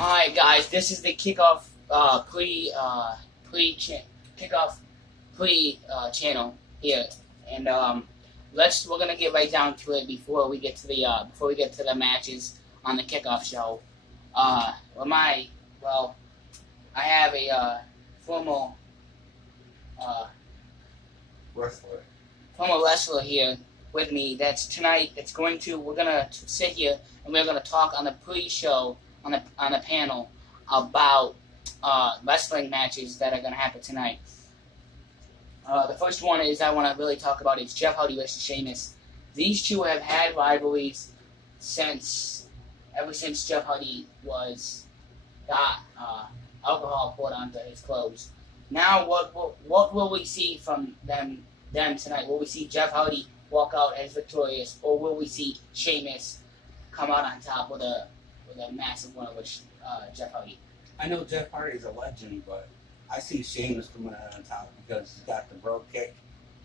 Alright guys, this is the kickoff kickoff channel here, and we're gonna get right down to it before we get to the matches on the kickoff show. I have a former Wrestler. wrestler here with me. We're gonna sit here and we're gonna talk on the pre-show on the panel about wrestling matches that are gonna happen tonight. The first one I want to really talk about is Jeff Hardy versus Sheamus. These two have had rivalries ever since Jeff Hardy got alcohol poured onto his clothes. Now, what will we see from them tonight? Will we see Jeff Hardy walk out as victorious, or will we see Sheamus come out on top with a massive win over Jeff Hardy? I know Jeff Hardy's a legend, but I see Sheamus coming out on top because he's got the bro kick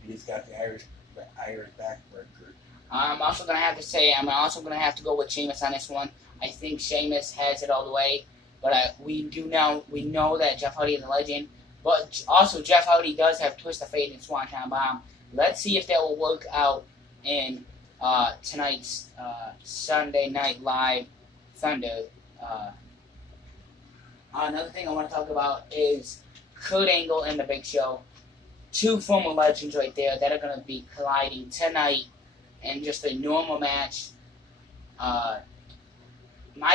and he's got the Irish backbreaker. I'm also gonna have to go with Sheamus on this one. I think Sheamus has it all the way, but we know that Jeff Hardy is a legend. But also Jeff Hardy does have Twist of Fate and Swanton Bomb. Let's see if that will work out in tonight's Sunday Night Live Thunder. Another thing I want to talk about is Kurt Angle and The Big Show. Two former legends right there that are going to be colliding tonight in just a normal match. My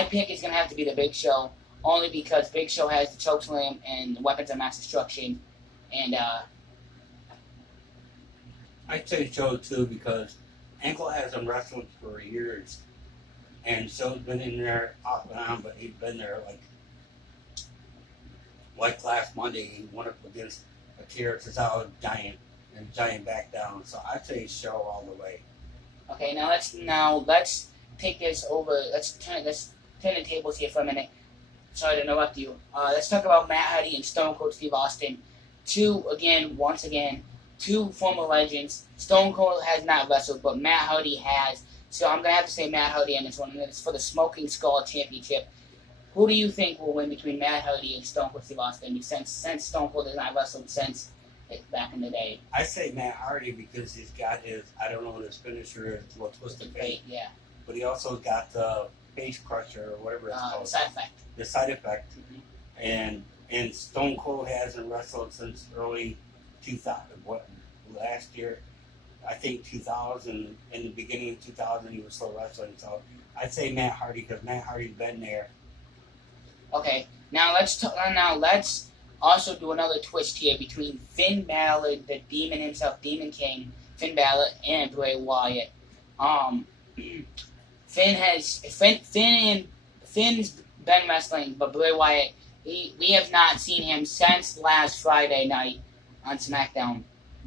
pick is going to have to be The Big Show, only because Big Show has the chokeslam and the weapons of mass destruction. And I'd say Show too because Angle has been wrestling for years, and Show's been in there off and on, but he's been there like last Monday. He went up against Akira Tozawa Giant, and Giant back down. So I'd say Show all the way. okay, now let's take this over. Let's turn the tables here for a minute. Sorry to interrupt you. Let's talk about Matt Hardy and Stone Cold Steve Austin. Once again, two former legends. Stone Cold has not wrestled, but Matt Hardy has. So I'm going to have to say Matt Hardy on this one. And it's for the Smoking Skull Championship. Who do you think will win between Matt Hardy and Stone Cold Steve Austin? Since Stone Cold has not wrestled since back in the day. I say Matt Hardy because he's got I don't know what his finisher is, Twist of Fate. Yeah. But he also got the Face Crusher or whatever it's called. The side effect. The side effect. Mm-hmm. And Stone Cold hasn't wrestled since early 2000. Last year? I think 2000. In the beginning of 2000, he was still wrestling. So I'd say Matt Hardy because Matt Hardy's been there. Okay, now let's also do another twist here between Finn Balor, the Demon himself, Demon King, Finn Balor, and Bray Wyatt. Finn's been wrestling, but Bray Wyatt, we have not seen him since last Friday night on SmackDown.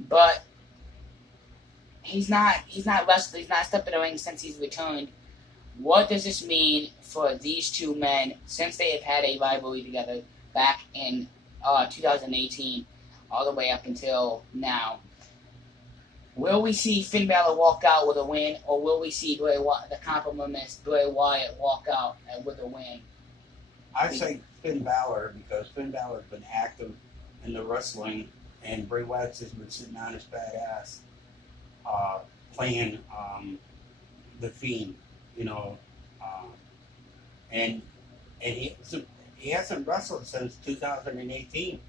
But he's not wrestled. He's not stepped in the ring since he's returned. What does this mean for these two men since they have had a rivalry together back in 2018 all the way up until now? Will we see Finn Balor walk out with a win, or will we see the compromised Bray Wyatt walk out with a win? I say Finn Balor because Finn Balor's been active in the wrestling, and Bray Wyatt's just been sitting on his fat ass playing the Fiend, and he hasn't wrestled since 2018.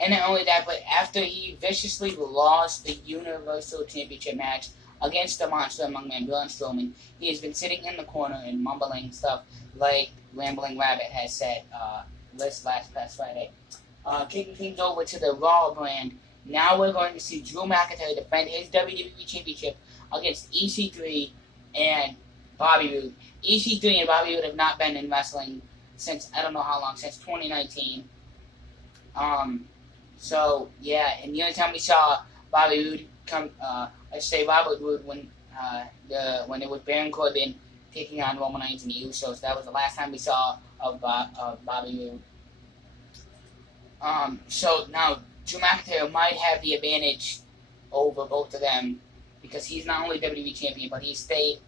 And not only that, but after he viciously lost the Universal Championship match against the Monster Among Men, Braun Strowman, he has been sitting in the corner and mumbling stuff like Rambling Rabbit has said last Friday. Kicking things over to the Raw brand, now we're going to see Drew McIntyre defend his WWE Championship against EC3 and Bobby Roode. EC3 and Bobby Roode have not been in wrestling since I don't know how long, since 2019. So yeah, and the only time we saw Bobby Roode Robert Roode when it was Baron Corbin taking on Roman Reigns and the Usos. That was the last time we saw of Bobby Roode. So now Drew McIntyre might have the advantage over both of them because he's not only WWE champion, but he stayed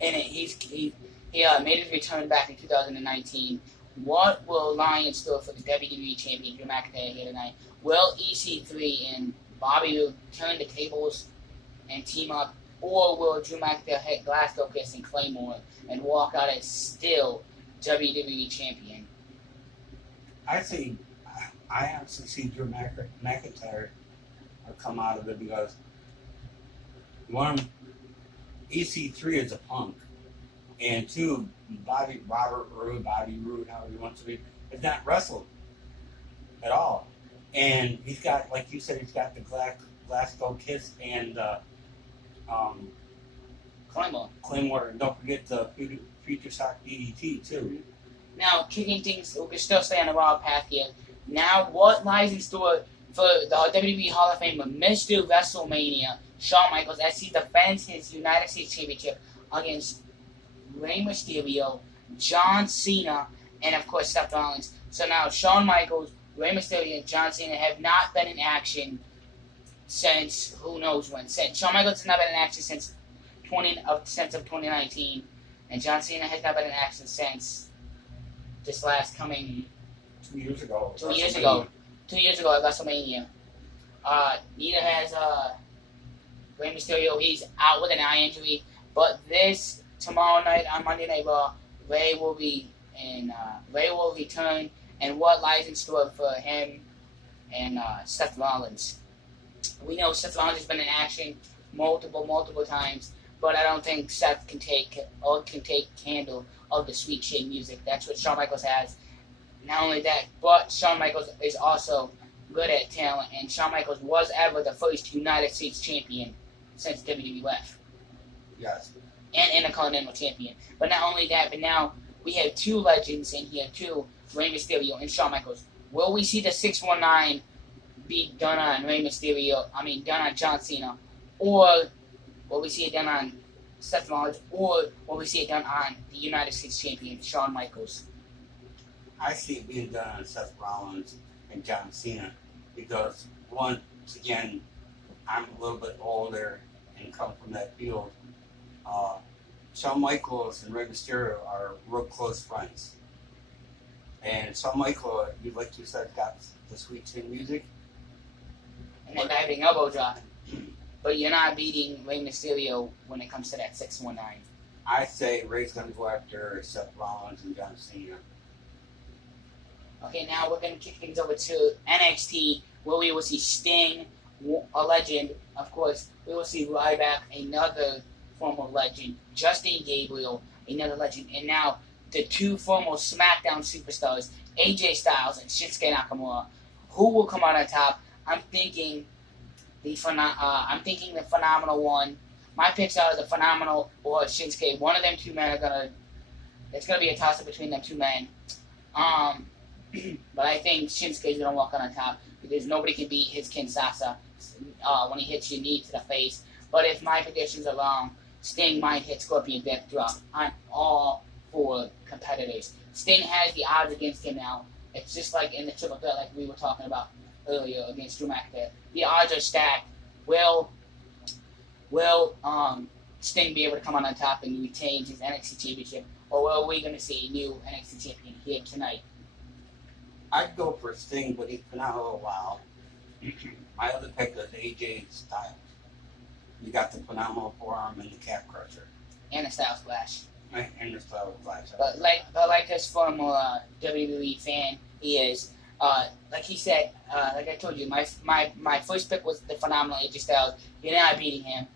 in it. He He made his return back in 2019. What will lie in store for the WWE Champion Drew McIntyre here tonight? Will EC3 and Bobby Roode turn the tables and team up, or will Drew McIntyre hit Glasgow Kiss and Claymore and walk out as still WWE Champion? I actually see Drew McIntyre come out of it because one, EC3 is a Punk, and two, Bobby Roode, however you want to be, has not wrestled at all, and he's got, like you said, he's got the Glasgow Kiss and Claymore, and don't forget the Future Shock DDT too. Now, kicking things, we can still stay on the Raw path here. Now, what lies in store for the WWE Hall of Famer, Mr. WrestleMania, Shawn Michaels, as he defends his United States Championship against Rey Mysterio, John Cena, and of course Seth Rollins. So now, Shawn Michaels, Rey Mysterio, and John Cena have not been in action since who knows when. Shawn Michaels has not been in action since 2019, and John Cena has not been in action since this last coming 2 years ago. 2 years ago. 2 years ago at WrestleMania. Neither has Rey Mysterio. He's out with an eye injury. But this tomorrow night on Monday Night Raw, Rey will return, and what lies in store for him and Seth Rollins. We know Seth Rollins has been in action multiple times, but I don't think Seth can take handle of the sweet chin music. That's what Shawn Michaels has. Not only that, but Shawn Michaels is also good at talent, and Shawn Michaels was ever the first United States champion since WWE left. Yes. And Intercontinental champion. But not only that, but now we have two legends in here too, Rey Mysterio and Shawn Michaels. Will we see the 619 be done on done on John Cena, or will we see it done on Seth Rollins, or will we see it done on the United States champion, Shawn Michaels? I see it being done on Seth Rollins and John Cena because, once again, I'm a little bit older and come from that field. Shawn Michaels and Rey Mysterio are real close friends. And Shawn Michaels, like you said, got the sweet chin music. And that diving elbow drop. But you're not beating Rey Mysterio when it comes to that 619. I say Rey's going to go after Seth Rollins and John Cena. Okay, now we're going to kick things over to NXT, where we will see Sting, a legend, of course. We will see Ryback, another former legend. Justin Gabriel, another legend. And now the two former SmackDown superstars, AJ Styles and Shinsuke Nakamura. Who will come out on top? I'm thinking the Phenomenal One. My picks are the Phenomenal or Shinsuke. One of them two men it's gonna be a toss-up between them two men. But I think Shinsuke's gonna walk on top because nobody can beat his Kinshasa when he hits your knee to the face. But if my predictions are wrong, Sting might hit Scorpion Death Drop on all four competitors. Sting has the odds against him now. It's just like in the triple threat, like we were talking about earlier against Drew McIntyre. The odds are stacked. Will Sting be able to come on top and retain his NXT Championship, or are we going to see a new NXT Champion here tonight? I'd go for Sting, but he's been out a little while. My other pick is AJ Styles. You got the phenomenal forearm and the calf crusher. And a Styles Clash. And the Styles Clash. But like this former WWE fan he is, like he said, like I told you, my first pick was the phenomenal AJ Styles. You're not beating him,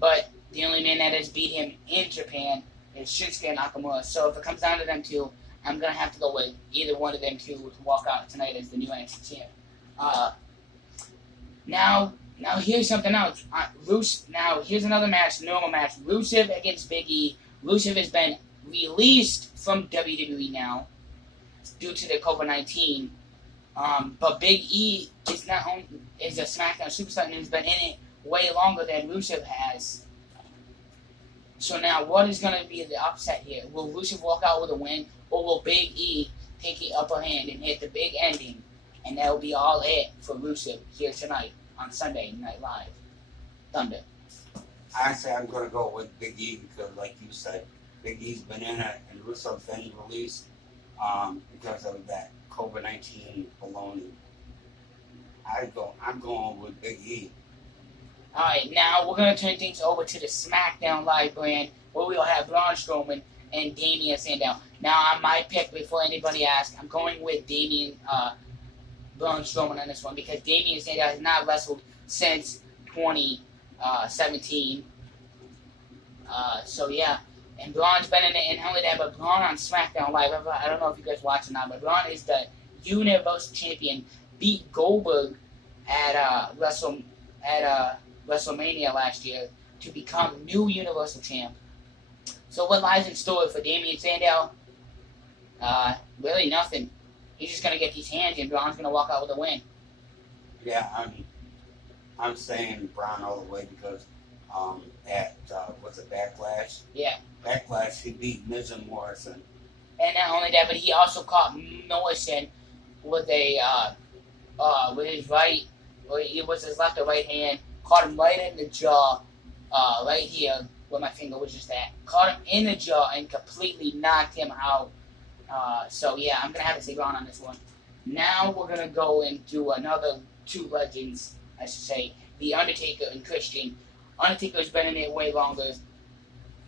but the only man that has beat him in Japan is Shinsuke Nakamura. So if it comes down to them two, I'm gonna have to go with either one of them two to walk out tonight as the new NXT champ. Now here's something else. Now here's another match, normal match. Rusev against Big E. Rusev has been released from WWE now due to the COVID-19. But Big E is a SmackDown superstar and has been in it way longer than Rusev has. So now, what is going to be the upset here? Will Rusev walk out with a win, or will Big E take the upper hand and hit the big ending, and that will be all it for Rusev here tonight on Sunday Night Live? Thunder. I say I'm going to go with Big E because, like you said, Big E's been in it, and Russo's been released because of that COVID-19 baloney. I'm going with Big E. Alright, now we're going to turn things over to the SmackDown Live brand, where we'll have Braun Strowman and Damian Sandow. Now, on my pick, before anybody asks, I'm going with Braun Strowman on this one, because Damian Sandow has not wrestled since 2017. So, yeah. And Braun's been in it, and not only that, but Braun on SmackDown Live, I don't know if you guys watch or not, but Braun is the Universal Champion, beat Goldberg at WrestleMania last year to become new Universal Champ. So what lies in store for Damian Sandow? Really nothing. He's just gonna get these hands, and Braun's gonna walk out with a win. Yeah, I'm saying Braun all the way because at what's it, Backlash? Yeah. Backlash, he beat Miz and Morrison. And not only that, but he also caught Morrison with with his right, or it was his left or right hand, caught him right in the jaw, right here, where my finger was just at. Caught him in the jaw and completely knocked him out. So yeah, I'm gonna have to say Braun on this one. Now we're gonna go and do another two legends, I should say, The Undertaker and Christian. Undertaker's been in it way longer,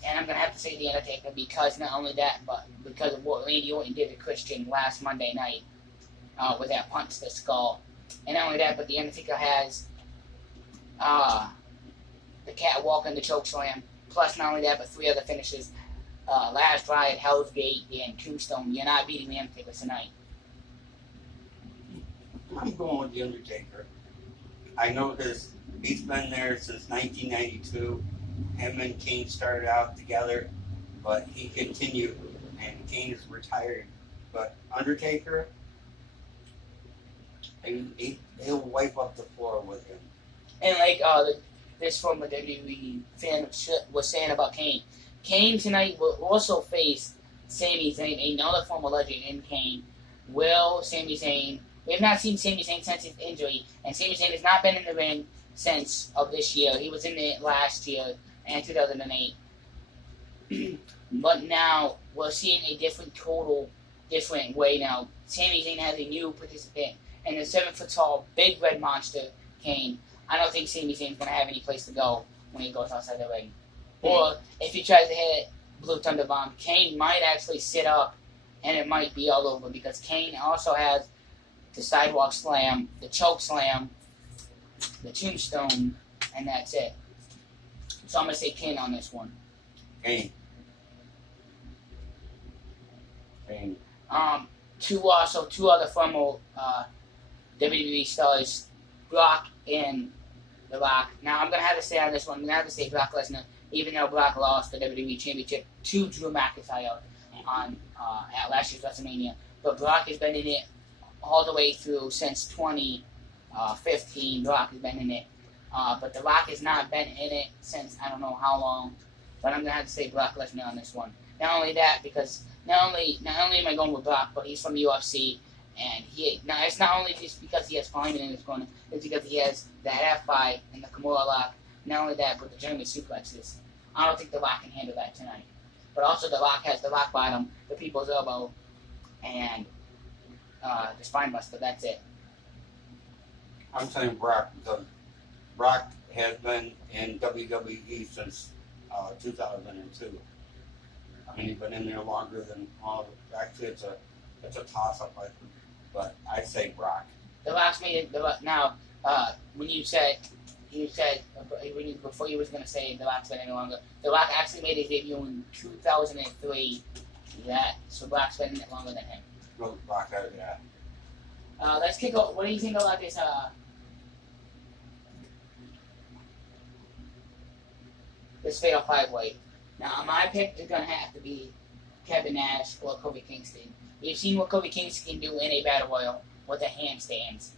and I'm gonna have to say The Undertaker because not only that, but because of what Randy Orton did to Christian last Monday night with that punch to the skull. And not only that, but The Undertaker has the catwalk and the choke slam. Plus, not only that, but three other finishes. Last Ride, Hell's Gate, and Tombstone. You're not beating The Undertaker tonight. I'm going with The Undertaker. I know he's been there since 1992. Him and Kane started out together, but he continued, and Kane is retired. But Undertaker, he'll wipe up the floor with him. And like this former WWE fan was saying about Kane. Kane tonight will also face Sami Zayn, another former legend in Kane. Will Sami Zayn... We have not seen Sami Zayn since his injury, and Sami Zayn has not been in the ring since of this year. He was in it last year and 2008. But now we're seeing a different way now. Sami Zayn has a new participant, and the 7-foot-tall, big red monster, Kane. I don't think Sami Zayn's going to have any place to go when he goes outside the ring. Or if he tries to hit Blue Thunder Bomb, Kane might actually sit up, and it might be all over, because Kane also has the Sidewalk Slam, the Choke Slam, the Tombstone, and that's it. So I'm going to say Kane on this one. Kane. Two other former WWE stars, Brock and The Rock. Now I'm going to have to say on this one, I'm going to have to say Brock Lesnar, even though Brock lost the WWE Championship to Drew McIntyre at last year's WrestleMania. But Brock has been in it all the way through since 2015. Brock has been in it. But The Rock has not been in it since I don't know how long. But I'm going to have to say Brock Lesnar on this one. Not only that, because not only am I going with Brock, but he's from UFC. And it's not only just because he has climbing in his corner, it's because he has that F5 and the Kimura lock. Not only that, but the German suplexes. I don't think The Rock can handle that tonight. But also The Rock has the rock bottom, the people's elbow, and the spine buster. That's it. I'm saying Brock because Brock has been in WWE since 2002. I mean, he's been in there longer than all. Actually, it's a toss-up, but I say Brock. The Rock's made it. Now, when you said before you was gonna say The Rock's been any longer, The Rock actually made his debut in 2003. So Brock's been in it longer than him. Go Brock out of that. Let's kick off. What do you think about this? This fatal five-way. Now, my pick is gonna have to be Kevin Nash or Kofi Kingston. You've seen what Kofi Kingston can do in a battle royal with the handstands.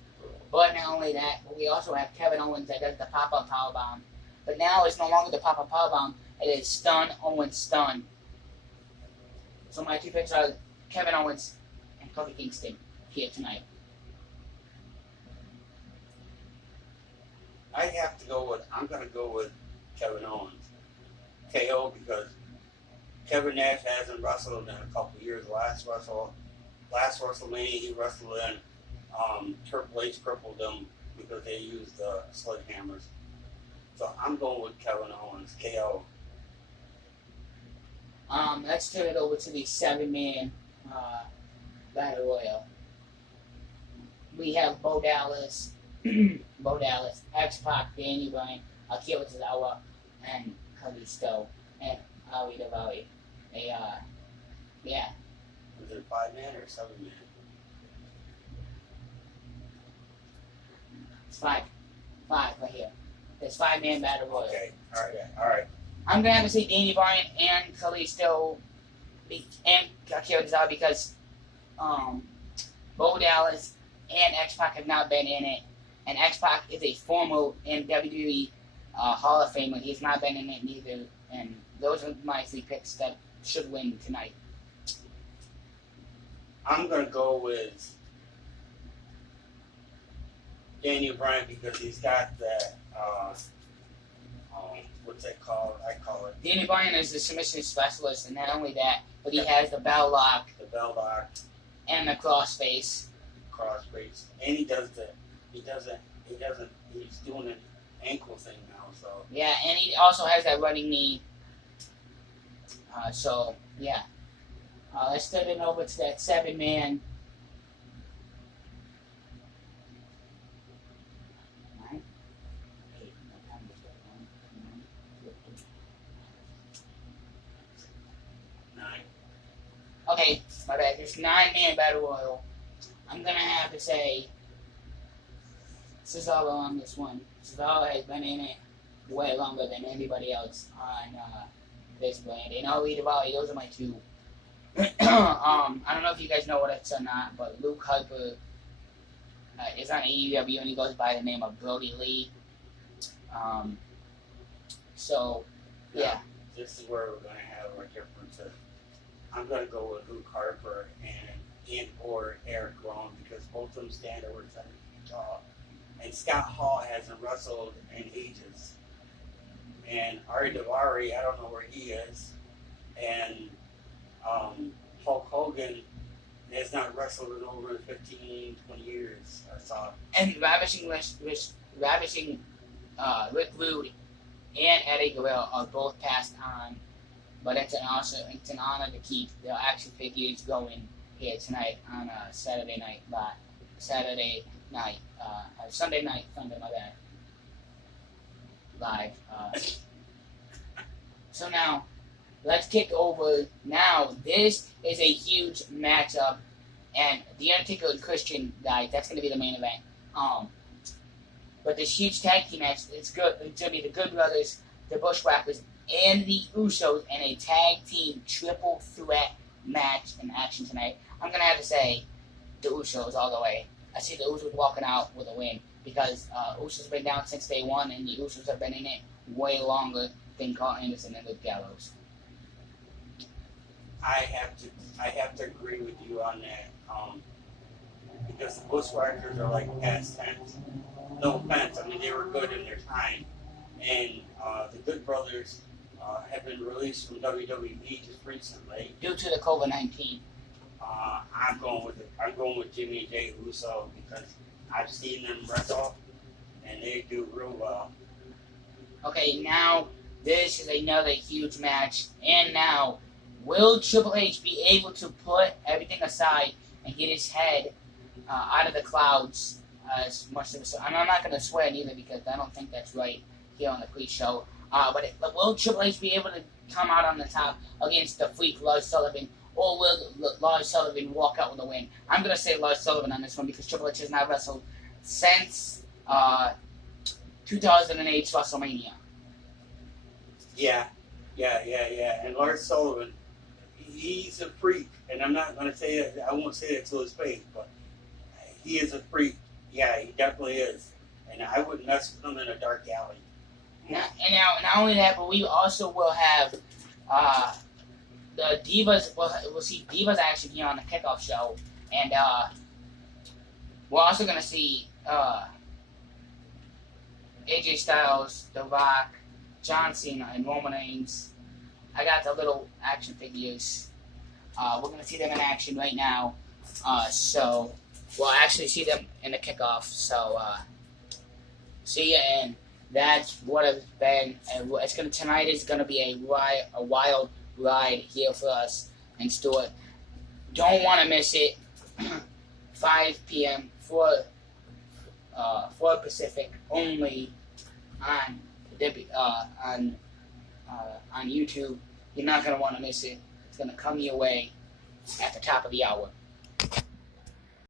But not only that, but we also have Kevin Owens that does the pop-up powerbomb. But now it's no longer the pop-up powerbomb; it is stun Owens stun. So my two picks are Kevin Owens and Kofi Kingston here tonight. I'm going to go with Kevin Owens. KO because Kevin Nash hasn't wrestled in a couple years. Last WrestleMania he wrestled in, Triple H crippled him because they used sledgehammers. So I'm going with Kevin Owens, KO. Let's turn it over to the 7-man Battle Royal. We have Bo Dallas, X-Pac, Danny Bryan, Akira Tozawa, and Kalisto, and Ali Daivari. Yeah. Is it 5-man or 7-man? It's 5 right here. It's 5-man Battle Royal. Okay, all right. I'm gonna have to say Danny Bryan and Kalisto and Akira Tozawa because Bo Dallas and X-Pac have not been in it, and X-Pac is a former in WWE Hall of Famer. He's not been in it neither, and those are my 3 picks that should win tonight. I'm going to go with Daniel Bryan because he's got that, what's that called? I call it Danny Bryan is the submission specialist, and not only that, but he has the bell lock the bell lock, and the crossface. crossface, and he does he's doing an ankle thing now, so. Yeah, and he also has that running knee. So, yeah. Let's turn it over to that 7-man. Okay, my bad. This 9-man Battle Royal. I'm going to have to say Cesaro on this one. Cesaro has been in it way longer than anybody else on this brand. And Ali Daivari, those are my 2. I don't know if you guys know what it's or not, but Luke Harper is on AEW and he goes by the name of Brody Lee. So, yeah. This is where we're going to have our differences. I'm going to go with Luke Harper and or Eric Rowan because both of them stand over 7 feet tall. And Scott Hall hasn't wrestled in ages. And Ari Daivari, I don't know where he is. And Hulk Hogan has not wrestled in over 15, 20 years, I saw. And Ravishing Rick Rude and Eddie Guerrero are both passed on. But it's an honor to keep the action figures going here tonight on Sunday night, Sunday, my bad, live. So now, let's kick over. Now, this is a huge matchup, and The Undertaker and Christian, guys, that's going to be the main event. But this huge tag team match, it's going to be the Good Brothers, the Bushwhackers, and the Usos in a tag team triple threat match in action tonight. I'm going to have to say the Usos all the way. I see the Usos walking out with a win because Usos have been down since day one, and the Usos have been in it way longer than Carl Anderson and Luke Gallows. I have to agree with you on that. Because the Bushwhackers are like past tense. No offense, I mean they were good in their time. And the Good Brothers have been released from WWE just recently. Due to the COVID-19. I'm going with Jimmy and Jay Uso because I've seen them wrestle and they do real well. Okay, now this is another huge match. And now, will Triple H be able to put everything aside and get his head out of the clouds as much as I'm not going to swear neither because I don't think that's right here on the pre-show. But will Triple H be able to come out on the top against the freak Lars Sullivan, or will Lars Sullivan walk out with a win? I'm going to say Lars Sullivan on this one because Triple H has not wrestled since 2008's WrestleMania. Yeah. And Lars Sullivan, he's a freak, and I'm not going to say it. I won't say it to his face, but he is a freak. Yeah, he definitely is, and I wouldn't mess with him in a dark alley. And now, not only that, but we also will have the Divas. We'll see Divas action here on the kickoff show, and we're also going to see AJ Styles, The Rock, John Cena, and Roman Reigns I got the little action figures. We're gonna see them in action right now. So we'll actually see them in the kickoff. So see ya, and that's what it's been. And tonight is gonna be a wild ride here for us in Stuart. Don't want to miss it. 5 p.m. 4 Pacific only on on YouTube. You're not gonna want to miss it. It's gonna come your way at the top of the hour.